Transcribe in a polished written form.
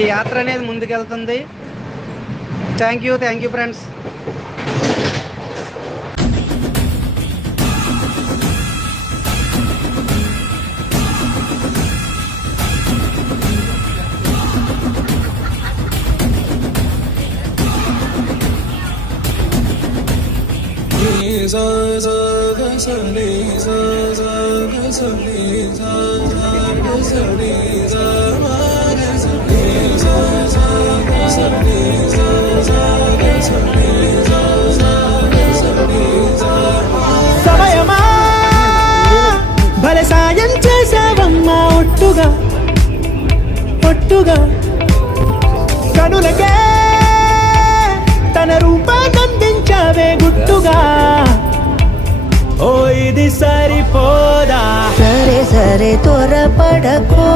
ఈ యాత్ర అనేది ముందుకెళ్తుంది. Thank you friends. సమయమా భలే సాయం చేసావమ్మా ఒట్టుగా కనులకే తన రూపాన్నందించావే గుట్టుగా. ఓ ఇది సరిపోదా, సరే త్వరపడకో.